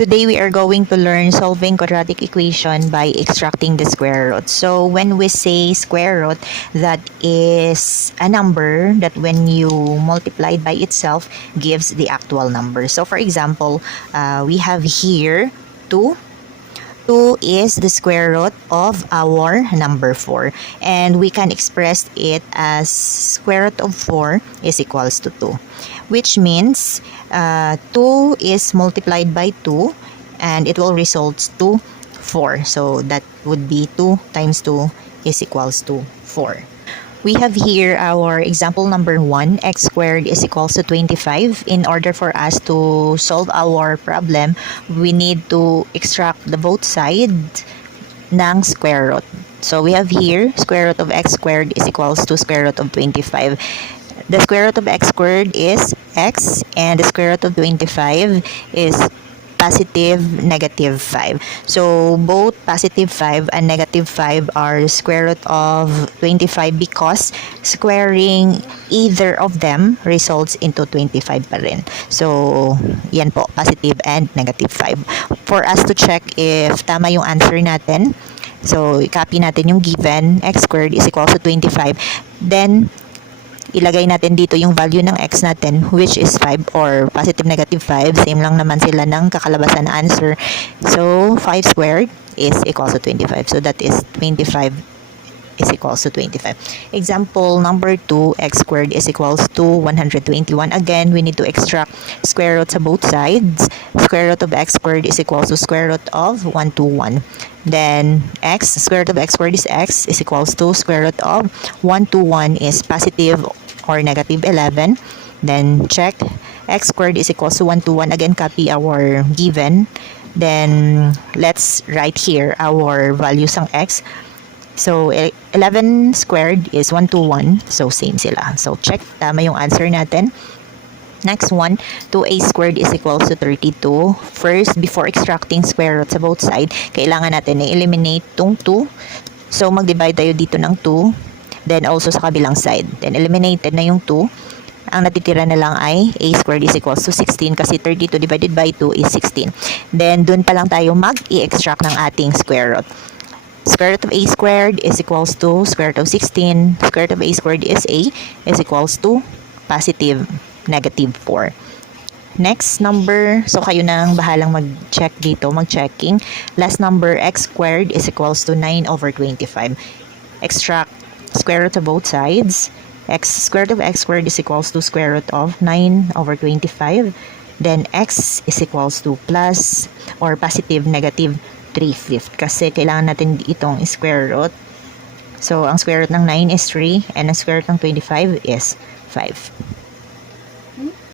Today we are going to learn solving quadratic equation by extracting the square root. So when we say square root, that is a number that when you multiply by itself gives the actual number. So for example, we have here 2. 2 is the square root of our number 4, and we can express it as square root of 4 is equals to 2, which means 2 is multiplied by 2 and it will result to 4. So that would be 2 times 2 is equals to 4. We have here our example number 1, x squared is equals to 25. In order for us to solve our problem, we need to extract the both sides ng square root. So we have here square root of x squared is equals to square root of 25. The square root of x squared is x, and the square root of 25 is positive negative 5. So both positive 5 and negative 5 are square root of 25 because squaring either of them results into 25 pa rin. So yan po, positive and negative 5. For us to check if tama yung answer natin, so copy natin yung given x squared is equal to 25. Then ilagay natin dito yung value ng x natin, which is 5 or positive negative 5. Same lang naman sila ng kakalabasan na answer. So 5 squared is equals to 25. So that is 25 is equals to 25. Example number 2, x squared is equals to 121. Again, we need to extract square root sa both sides. Square root of x squared is equals to square root of 121. Then x, square root of x squared is x is equals to square root of 121 is positive or negative 11. Then check, x squared is equals to 121. Again, copy our given. Then let's write here our values ng x. So 11 squared is 121. So same sila. So check, tama yung answer natin. Next one, 2a squared is equals to 32. First, before extracting square root sa both side, kailangan natin i-eliminate tong 2. So, mag-divide tayo dito ng 2. Then, also sa kabilang side. Then, eliminated na yung 2. Ang natitira na lang ay a squared is equals to 16 kasi 32 divided by 2 is 16. Then, dun pa lang tayo mag-i-extract ng ating square root. Square root of a squared is equals to square root of 16. Square root of a squared is a is equals to positive negative 4. Next number, so kayo nang bahalang mag-check dito, mag-checking. Last number, x squared is equals to 9 over 25. Extract square root of both sides. Square root of x squared is equals to square root of 9 over 25. Then x is equals to plus or positive negative 3/5 kasi kailangan natin itong square root. So ang square root ng 9 is 3 and ang square root ng 25 is 5.